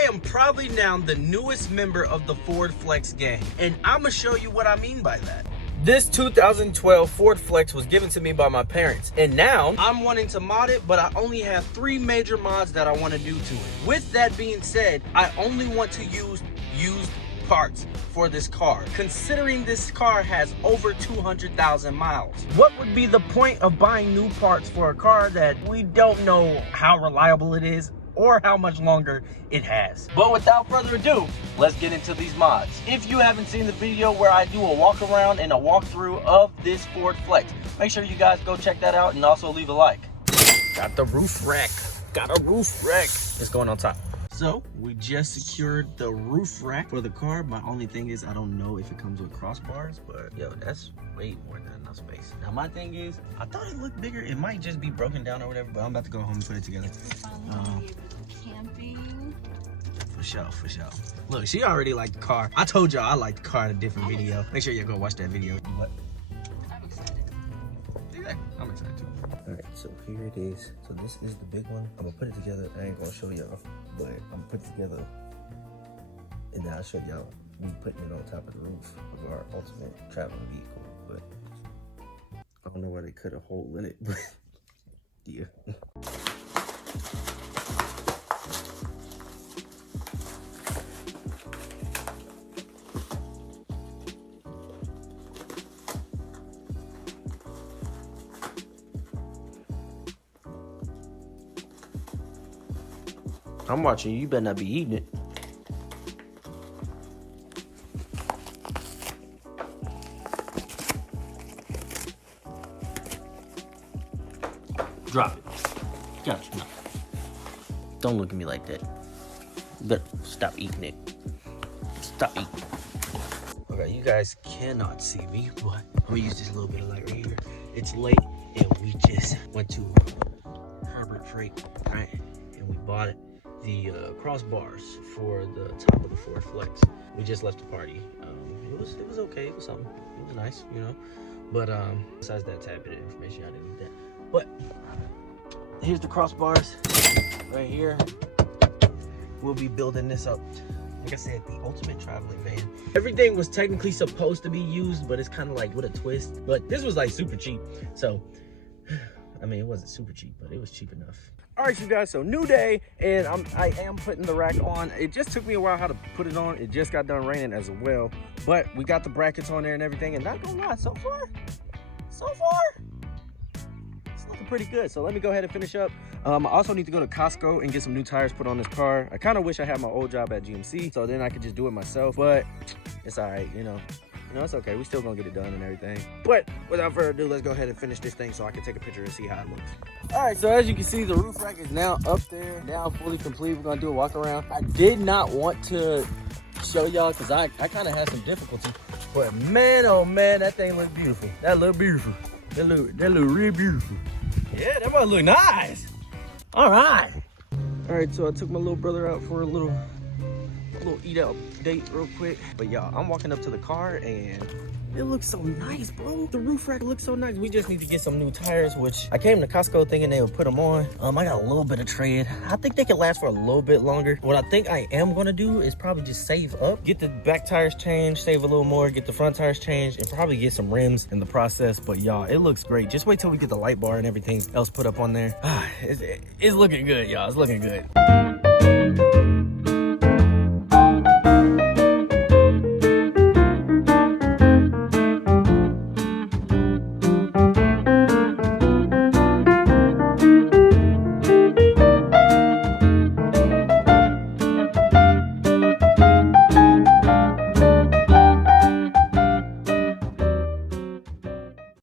I am probably now the newest member of the Ford Flex gang, and I'm gonna show you what I mean by that. This 2012 Ford Flex was given to me by my parents, and now I'm wanting to mod it, but I only have 3 major mods that I want to do to it. With that being said, I only want to use used parts for this car, considering this car has over 200,000 miles. What would be the point of buying new parts for a car that we don't know how reliable it is or how much longer it has? But without further ado, let's get into these mods. If you haven't seen the video where I do a walk around and a walkthrough of this Ford Flex, make sure you guys go check that out and also leave a like. Got the roof rack. Got a roof rack. It's going on top. So we just secured the roof rack for the car. My only thing is I don't know if it comes with crossbars, but yo, that's way more than enough space. Now my thing is, I thought it looked bigger. It might just be broken down or whatever, but I'm about to go home and put it together. Camping. For sure, for sure. Look, she already liked the car. I told y'all I liked the car in a different video. Make sure you go watch that video. What? I'm excited. Yeah, I'm excited too. All right, so here it is. So this is the big one. I'm gonna put it together. I ain't gonna show y'all, but I'm gonna put it together, and then I'll show y'all me putting it on top of the roof of our ultimate traveling vehicle. But I don't know why they cut a hole in it, but yeah. I'm watching you. You better not be eating it. Drop it. Gotcha. No. Don't look at me like that. You better stop eating it. Stop eating. Okay, you guys cannot see me, but I'm gonna use this little bit of light right here. It's late, and we just went to Harbor Freight, right? And we bought the crossbars for the top of the Ford Flex. We just left the party. It was okay. It was something. It was nice, you know. But besides that tad bit of information, I didn't need that. But here's the crossbars right here. We'll be building this up. Like I said, the ultimate traveling van. Everything was technically supposed to be used, but it's kind of like with a twist. But this was like super cheap. So, I mean, it wasn't super cheap, but it was cheap enough. All right, you guys, so new day, and I am putting the rack on. It just took me a while how to put it on. It just got done raining as well, but we got the brackets on there and everything, and not gonna lie, so far, it's looking pretty good. So let me go ahead and finish up. I also need to go to Costco and get some new tires put on this car. I kind of wish I had my old job at GMC, so then I could just do it myself, but it's all right, you know. It's okay. We still gonna get it done and everything. But without further ado, let's go ahead and finish this thing so I can take a picture and see how it looks. All right, so as you can see, the roof rack is now up there, now fully complete. We're gonna do a walk around. I did not want to show y'all because I kind of had some difficulty. But man, oh man, that thing looked beautiful. That looked beautiful. That look real beautiful. Yeah, that must look nice. All right. All right, so I took my little brother out for a little eat out date real quick. But y'all, I'm walking up to the car and it looks so nice, bro. The roof rack looks so nice. We just need to get some new tires, which I came to Costco thinking they would put them on. I got a little bit of tread. I think they can last for a little bit longer. What I think I am gonna do is probably just save up, get the back tires changed, save a little more, get the front tires changed, and probably get some rims in the process. But y'all, it looks great. Just wait till we get the light bar and everything else put up on there. It's looking good, y'all. It's looking good.